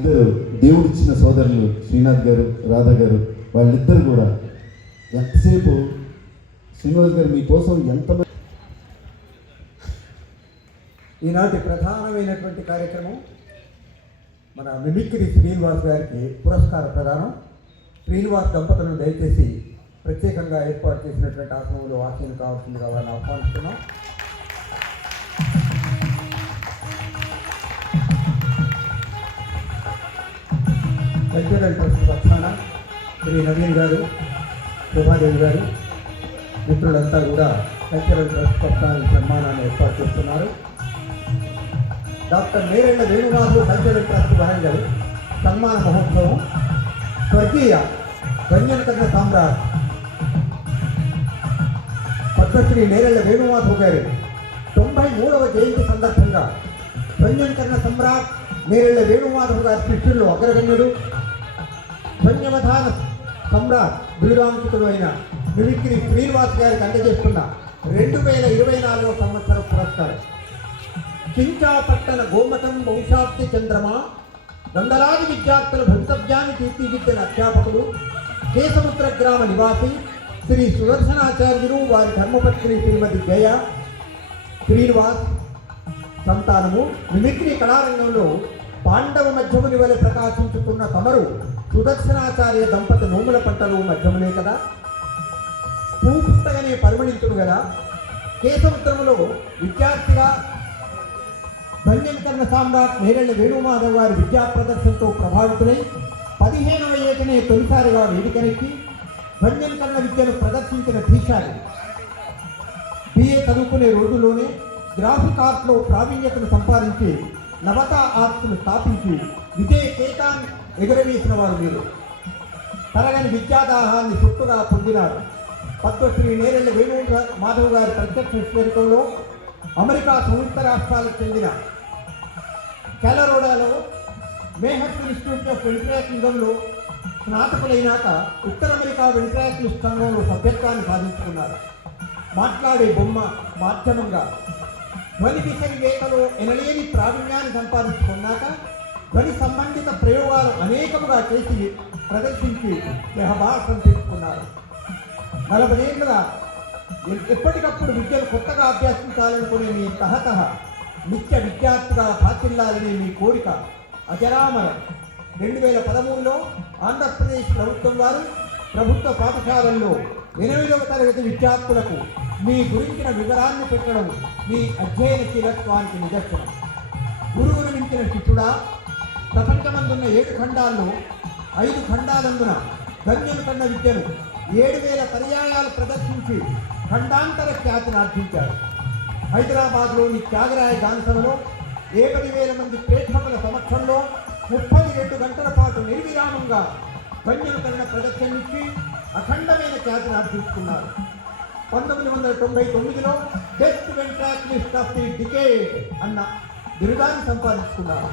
ఇద్దరు దేవుడిచ్చిన సోదరులు శ్రీనాథ్ గారు, రాధా గారు, వాళ్ళిద్దరు కూడా ఎంతసేపు శ్రీనివాస్ గారు మీకోసం ఎంత ఈనాటి ప్రధానమైనటువంటి కార్యక్రమం మన మిమిక్రీ శ్రీనివాస్ గారికి పురస్కార ప్రదానం. శ్రీనివాస్ దంపతులను దయచేసి ప్రత్యేకంగా ఏర్పాటు చేసినటువంటి ఆశ్రమంలో ఆశీను కావాల్సిందిగా వాళ్ళని ఆహ్వానిస్తున్నాం. కల్చరల్ ట్రస్ట్ పక్షాన శ్రీ నవీన్ గారు, శోభాదేవి గారు, మిత్రులంతా కూడా కల్చరల్ ట్రస్ట్ పక్షాన సన్మానాన్ని ఏర్పాటు చేస్తున్నారు. Doctor Nerella Venumadhav cultural trust Warangal సన్మాన మహోత్సవం స్వర్గీయ గంజనకర్ణ సామ్రాట్ పద్మశ్రీ నేరేళ్ల వేణుమాధవ్ గారి 93వ జయంతి సందర్భంగా గంజనకర్ణ సమ్రాట్ నేరేళ్ల వేణుమాధవ్ గారి శిష్యుల్లో అగ్రగణ్యుడు, ధన్యవధాన సమ్రాట్ బిరుదాంకితుడు అయిన మిమిక్రీ శ్రీనివాస్ గారికి అందజేస్తున్న 2024వ సంవత్సరం పురస్కారం. చించాపట్టణ గోమఠం వంశాబ్ది చంద్రమా వందలాది విద్యార్థుల భవితవ్యాన్ని తీర్చిదిద్దిన అధ్యాపకుడు, కేసముద్ర గ్రామ నివాసి శ్రీ సుదర్శనాచార్యులు, వారి ధర్మపత్ని శ్రీమతి జయ శ్రీనివాస్ సంతానము. మిమిక్రీ కళారంగంలో పాండవ మధ్యముని వలె ప్రకాశించుకున్న తమరు సుదర్శనాచార్య దంపతి నోముల పంటలు మధ్యములే కదా, పూపుట్టగానే పరిమళించుడు కదా. కేసముద్రములో విద్యార్థిగా గంజనకర్ణ సామ్రాట్ నేరేళ్ల వేణుమాధవ్ గారి విద్యా ప్రదర్శనతో ప్రభావితులై 15వ ఏటనే తొలిసారిగా వేదికనెక్కి గంజనకర్ణ విద్యను ప్రదర్శించిన ధీశాలి. బిఏ చదువుకునే రోజుల్లోనే గ్రాఫిక్ ఆర్ట్లో ప్రావీణ్యతను సంపాదించి నవతా ఆర్ట్స్ను స్థాపించి విజయకేతాన్ని ఎగురవేసిన వారు మీరు. తరగని విద్యాదాహాన్ని చుట్టుగా పొందినారు. పద్మశ్రీ నేరేళ్ల వేణుమాధవ్ గారి ప్రత్యక్ష స్వరూపంలో అమెరికా సంయుక్త రాష్ట్రాలకు చెందిన కెలరోడాలో మేహట్ ఇన్స్టిట్యూట్ ఆఫ్ వెంట్రాక్యులిజంలో స్నాతకులైనాక ఉత్తర అమెరికా వెంట్రాక్యులిస్ట్ సంఘంలో సభ్యత్వాన్ని సాధించుకున్నారు. మాట్లాడే బొమ్మ మాధ్యమంగా ధ్వని విషయవేత్తలో ఎనలేని ప్రావీణ్యాన్ని సంపాదించుకున్నాక ధ్వని సంబంధిత ప్రయోగాలు అనేకముగా చేసి ప్రదర్శించి సహభాసం తీసుకున్నారు. 40 ఏళ్ళుగా ఎప్పటికప్పుడు విద్యను కొత్తగా అభ్యసించాలనుకునే మీ తహతహ నిత్య విద్యార్థిగా భాతిల్లాలనే మీ కోరిక అజరామరం. 2013లో ఆంధ్రప్రదేశ్ ప్రభుత్వం వారు ప్రభుత్వ పాఠశాలల్లో 8వ తరగతి విద్యార్థులకు మీ గురించిన వివరాన్ని పెట్టడం మీ అధ్యయన శీలత్వానికి నిదర్శనం. గురువును మించిన శిష్యుడా, ప్రపంచమందున్న 7 ఖండాల్లో 5 ఖండాలందున గంజనకర్ణ విద్యను 7000 పర్యాయాలు ప్రదర్శించి ఖండాంతర ఖ్యాతిని ఆర్జించారు. హైదరాబాద్లోని త్యాగరాయ గానసభలో 50,000 మంది ప్రేక్షకుల సమక్షంలో 32 గంటల పాటు నిర్విరామంగా గంజనకర్ణ ప్రదర్శనించి అఖండమైన ఖ్యాతిని ఆర్జించుకున్నారు. 1999లో బెస్ట్ వెంట్రాక్యులిస్ట్ ఆఫ్ ది డికేడ్ అన్న బిరుదాన్ని సంపాదించుకున్నారు.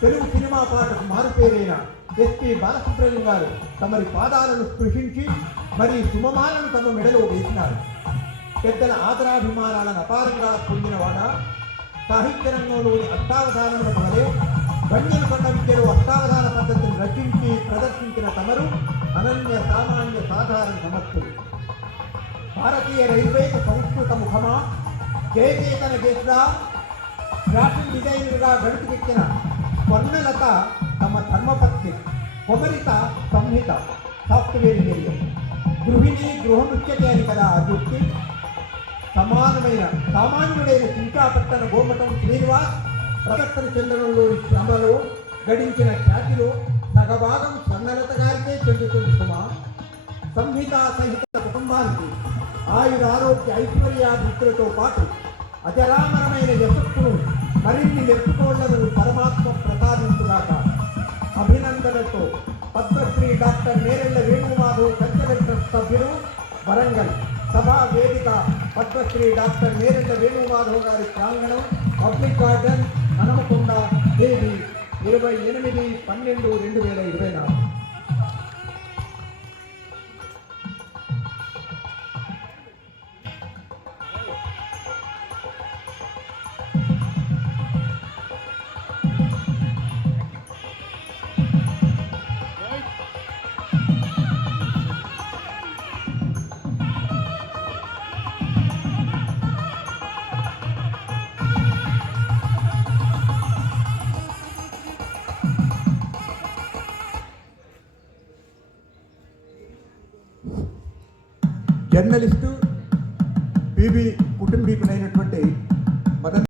తెలుగు సినిమా పాటకు మారుపేరైన ఎస్పి బాలసుబ్రహ్మణ్యం గారు తమరి పాదాలను స్పృశించి మరి సుమమాలను తమ మెడలో వేసినారు. పెద్దల ఆదరాభిమానాలను అపారంగా పొందినవాడ సాహిత్య రంగంలోని అష్టావధానములకు వలె గంజనకర్ణ విద్యలో అష్టావధాన పద్ధతిని రచించి ప్రదర్శించిన తమరు అనన్య సామాన్య సాధారణ సమర్థులు. భారతీయ రైల్వేకు సంస్కృత ముఖమా, జయచేతన గేస్రా, ఫ్యాషన్ డిజైనర్గా గడుపుకెక్కిన స్వర్ణలత తమ ధర్మపత్ని, కొమరిత సంహిత సాఫ్ట్వేర్ ఇంజనీర్, గృహిణి గృహనృత్యతే అని కదా అభివృద్ధి. సమానమైన సామాన్యుడైన చించాపట్టణ గోమఠం శ్రీనివాస్ ప్రదర్శన చెందడంలోని శ్రమలో గడించిన ఖ్యాతిలో సగభాగం స్వర్ణలత గారికే చెందుతుంది సుమా. సంహిత సహిత కుటుంబానికి ఆయురారోగ్య ఐశ్వర్యాభివృద్ధులతో పాటు అజరామరమైన యశస్సును మరిన్ని మెప్పుకోళ్లను పరమాత్మ ప్రసాదించుగాక. అభినందనలతో Padmashri doctor Nerella Venumadhav cultural trust సభ్యులు వరంగల్. సభా వేదిక పద్మశ్రీ డాక్టర్ నేరేళ్ల వేణుమాధవ్ గారి ప్రాంగణం, పబ్లిక్ గార్డెన్, హనుమకొండ, తేదీ 28/12/2024. Journalist PV కుటుంబీకులైనటువంటి Madan